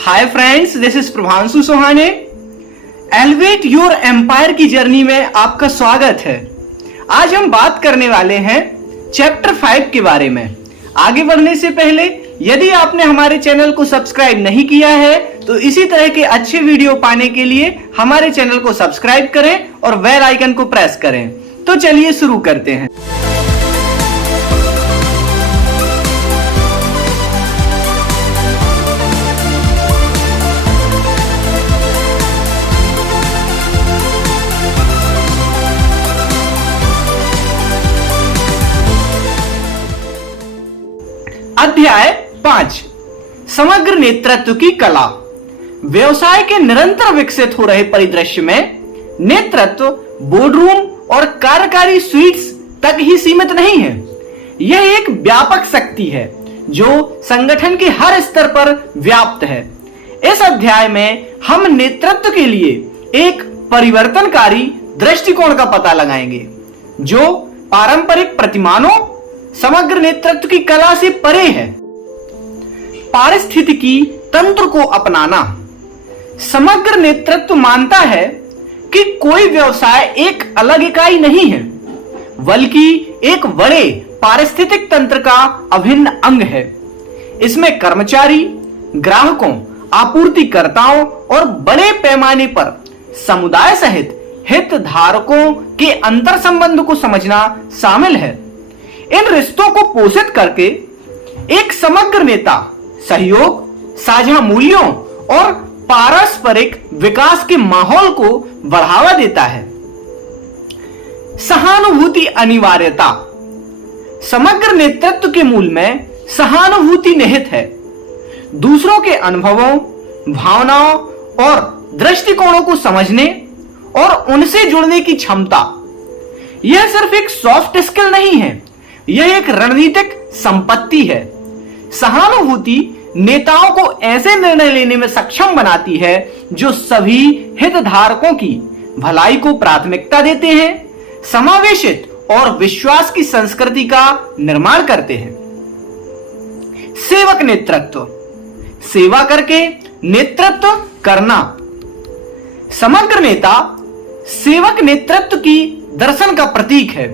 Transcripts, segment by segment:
Hi friends, this is Prabhanshu Sohane. Elevate your empire की journey में आपका स्वागत है। आज हम बात करने वाले हैं चैप्टर 5 के बारे में। आगे बढ़ने से पहले यदि आपने हमारे चैनल को सब्सक्राइब नहीं किया है तो इसी तरह के अच्छे वीडियो पाने के लिए हमारे चैनल को सब्सक्राइब करें और बेल आइकन को प्रेस करें। तो चलिए शुरू करते हैं। अध्याय 5 समग्र नेतृत्व की कला। व्यवसाय के निरंतर विकसित हो रहे परिदृश्य में नेतृत्व बोर्डरूम और कार्यकारी स्वीट्स तक ही सीमित नहीं है। यह एक व्यापक शक्ति है जो संगठन के हर स्तर पर व्याप्त है। इस अध्याय में हम नेतृत्व के लिए एक परिवर्तनकारी दृष्टिकोण का पता लगाएंगे जो पारंपरिक प्रतिमानों समग्र नेतृत्व की कला से परे है। पारिस्थितिकी तंत्र को अपनाना। समग्र नेतृत्व मानता है कि कोई व्यवसाय एक अलग इकाई नहीं है बल्कि एक बड़े पारिस्थितिक तंत्र का अभिन्न अंग है। इसमें कर्मचारी, ग्राहकों, आपूर्तिकर्ताओं और बड़े पैमाने पर समुदाय सहित हितधारकों के अंतर संबंध को समझना शामिल है। इन रिश्तों को पोषित करके एक समग्र नेता सहयोग, साझा मूल्यों और पारस्परिक विकास के माहौल को बढ़ावा देता है। सहानुभूति अनिवार्यता। समग्र नेतृत्व के मूल में सहानुभूति निहित है। दूसरों के अनुभवों, भावनाओं और दृष्टिकोणों को समझने और उनसे जुड़ने की क्षमता। यह सिर्फ एक सॉफ्ट स्किल नहीं है, यह एक रणनीतिक संपत्ति है। सहानुभूति नेताओं को ऐसे निर्णय लेने में सक्षम बनाती है जो सभी हितधारकों की भलाई को प्राथमिकता देते हैं, समावेशित और विश्वास की संस्कृति का निर्माण करते हैं। सेवक नेतृत्व। सेवा करके नेतृत्व करना। समग्र नेता सेवक नेतृत्व की दर्शन का प्रतीक है।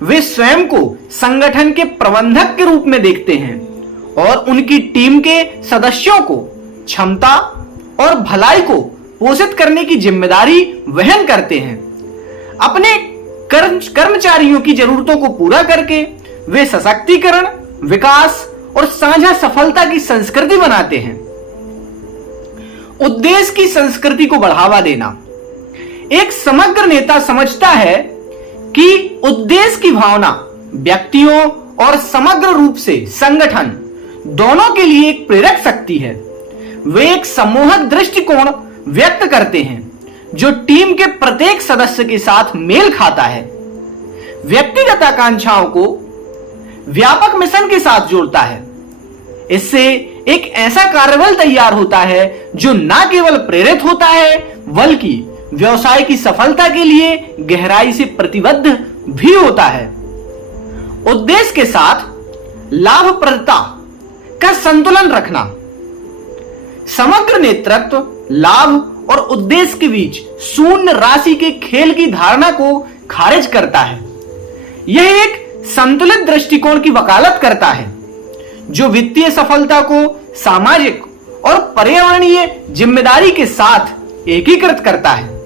वे स्वयं को संगठन के प्रबंधक के रूप में देखते हैं और उनकी टीम के सदस्यों को क्षमता और भलाई को पोषित करने की जिम्मेदारी वहन करते हैं। अपने कर्मचारियों की जरूरतों को पूरा करके वे सशक्तिकरण, विकास और साझा सफलता की संस्कृति बनाते हैं। उद्देश्य की संस्कृति को बढ़ावा देना। एक समग्र नेता समझता है कि उद्देश्य की भावना व्यक्तियों और समग्र रूप से संगठन दोनों के लिए एक प्रेरक शक्ति है। वे एक समूहक दृष्टिकोण व्यक्त करते हैं जो टीम के प्रत्येक सदस्य के साथ मेल खाता है, व्यक्तिगत आकांक्षाओं को व्यापक मिशन के साथ जोड़ता है। इससे एक ऐसा कार्यबल तैयार होता है जो न केवल प्रेरित होता है बल्कि व्यवसाय की सफलता के लिए गहराई से प्रतिबद्ध भी होता है। उद्देश्य के साथ लाभप्रदता का संतुलन रखना। समग्र नेतृत्व लाभ और उद्देश्य के बीच शून्य राशि के खेल की धारणा को खारिज करता है। यह एक संतुलित दृष्टिकोण की वकालत करता है जो वित्तीय सफलता को सामाजिक और पर्यावरणीय जिम्मेदारी के साथ एकीकृत करता है।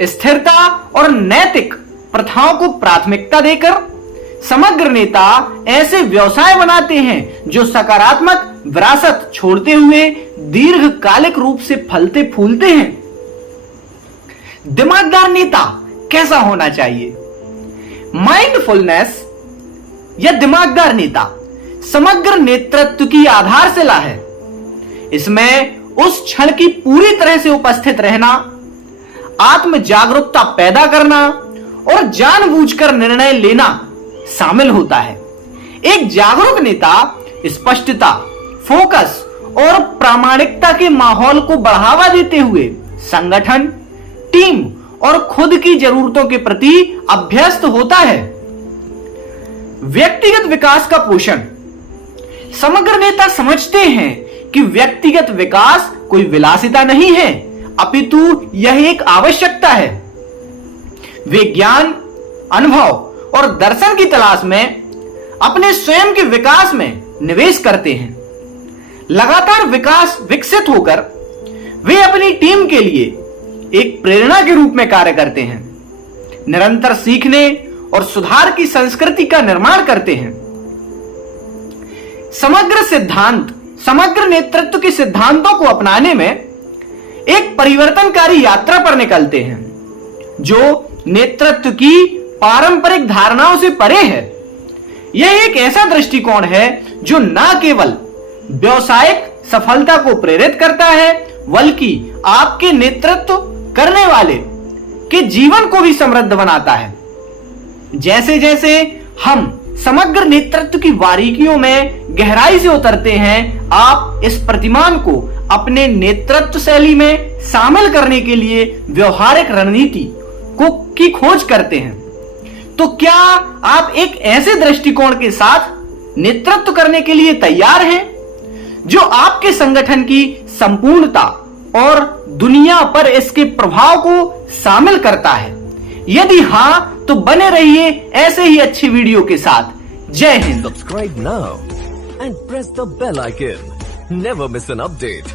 स्थिरता और नैतिक प्रथाओं को प्राथमिकता देकर समग्र नेता ऐसे व्यवसाय बनाते हैं जो सकारात्मक विरासत छोड़ते हुए दीर्घकालिक रूप से फलते फूलते हैं। दिमागदार नेता कैसा होना चाहिए? माइंडफुलनेस या दिमागदार नेता समग्र नेतृत्व की आधारशिला है। इसमें उस क्षण की पूरी तरह से उपस्थित रहना, आत्म जागरूकता पैदा करना और जानबूझकर निर्णय लेना शामिल होता है। एक जागरूक नेता स्पष्टता, फोकस और प्रामाणिकता के माहौल को बढ़ावा देते हुए संगठन, टीम और खुद की जरूरतों के प्रति अभ्यस्त होता है। व्यक्तिगत विकास का पोषण। समग्र नेता समझते हैं कि व्यक्तिगत विकास कोई विलासिता नहीं है, अपितु यह एक आवश्यकता है। वे ज्ञान, अनुभव और दर्शन की तलाश में अपने स्वयं के विकास में निवेश करते हैं। लगातार विकसित होकर वे अपनी टीम के लिए एक प्रेरणा के रूप में कार्य करते हैं, निरंतर सीखने और सुधार की संस्कृति का निर्माण करते हैं। समग्र नेतृत्व के सिद्धांतों को अपनाने में एक परिवर्तनकारी यात्रा पर निकलते हैं, जो नेतृत्व की पारंपरिक धारणाओं से परे है। यह एक ऐसा दृष्टिकोण है जो न केवल व्यावसायिक सफलता को प्रेरित करता है, बल्कि आपके नेतृत्व करने वाले के जीवन को भी समृद्ध बनाता है। जैसे जैसे हम समग्र नेतृत्व की बारीकियों में गहराई से उतरते हैं, आप इस प्रतिमान को अपने नेतृत्व शैली में शामिल करने के लिए व्यवहारिक रणनीति की खोज करते हैं। तो क्या आप एक ऐसे दृष्टिकोण के साथ नेतृत्व करने के लिए तैयार हैं, जो आपके संगठन की संपूर्णता और दुनिया पर इसके प्रभाव को शामिल करता है? यदि हां, तो बने रहिए ऐसे ही अच्छी वीडियो के साथ। जय Hind. Subscribe now and press the bell icon. Never miss an update.